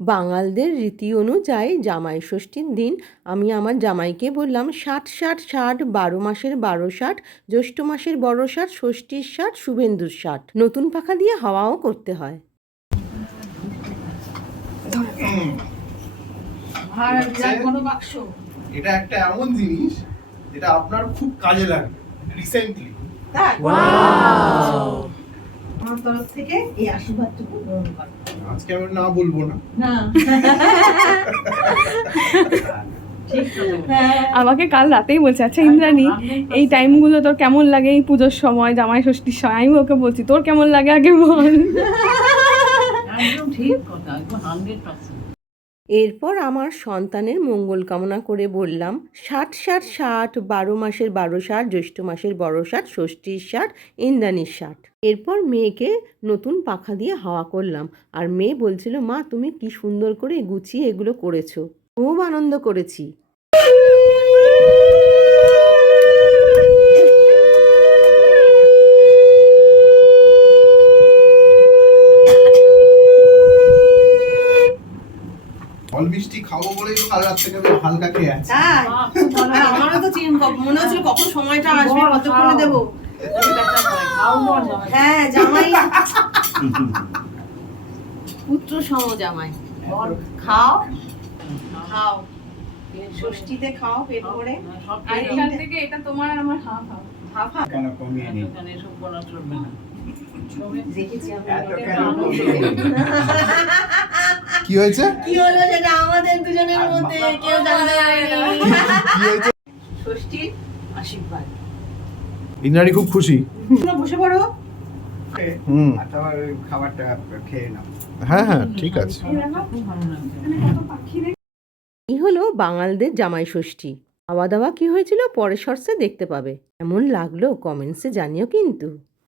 বাঙালদের রীতি অনুযায়ী জামাই ষষ্ঠীর দিন আমি আমার জামাইকে বললাম 60-60-60, 12 মাসের 12 60, জ্যৈষ্ঠ মাসের বড় 60, ষষ্ঠীর 60, শুভেন্দুর 60। নতুন পাখা দিয়ে হাওয়াও করতে হয়। এটা একটা এমন জিনিস যেটা আপনার খুব কাজে লাগবে রিসেন্টলি। আমার তরফ থেকে এই আশীর্বাদটুকু গ্রহণ করো। আজকে আমি না বলবো না। আমাকে কাল রাতেই বলছে, আচ্ছা ইন্দ্রাণী, এই টাইমগুলো তোর কেমন লাগে, এই পুজোর সময়, জামাই ষষ্ঠীর সময়? আমি ওকে বলছি, তোর কেমন লাগে আগে বল। একদম ঠিক কথা, একদম 100%। এরপর আমার সন্তানের মঙ্গল কামনা করে বললাম 60-60-60, 12 মাসের 12 60, জ্যৈষ্ঠ মাসের বড় 60, ষষ্ঠীর 60, ইন্দ্রাণীর 60। এরপর মেয়েকে নতুন পাখা দিয়ে হাওয়া করলাম, আর মেয়ে বলছিল, মা তুমি কি সুন্দর করে গুছিয়ে এগুলো করেছো, খুব আনন্দ করেছি। ফল মিষ্টি খাবো বলেই তো কাল রাত থেকে আমি হালকা খেয়ে আছি। আমারও তো মনে হচ্ছিল কখন সময়টা আসবে, কতক্ষণে দেবো। হ্যাঁ, জামাই পুত্র সম জামাই। খাও খাও, ষষ্ঠীতে খাও পেট ভরে। আজকাল থেকে এটা তোমার আর আমার হাফ হাফ। হাফ হাফ কেন কমিয়ে নি? এসব বলা চলবে না। দেখেছি আমি। এত কেন কমিয়ে নি? কি হয়েছে? কি হলো সেটা আমাদের দুজনের মধ্যে কেউ জানতে পারেনি। কি হয়েছে? ষষ্ঠীর আশীর্বাদ। ইন্দ্রাণী খুব খুশি। তোমরা বসে পড়ো। আর তোমার ওই খাবারটা খেয়ে নাও। হ্যাঁ হ্যাঁ ঠিক আছে। খুব ভালো লাগছে। এই হলো বাঙালদের জামাই ষষ্ঠী। খাওয়া দাওয়া কি হয়েছিল পরের শর্টসে দেখতে পাবে। কেমন লাগলো কমেন্টসে জানিও কিন্তু।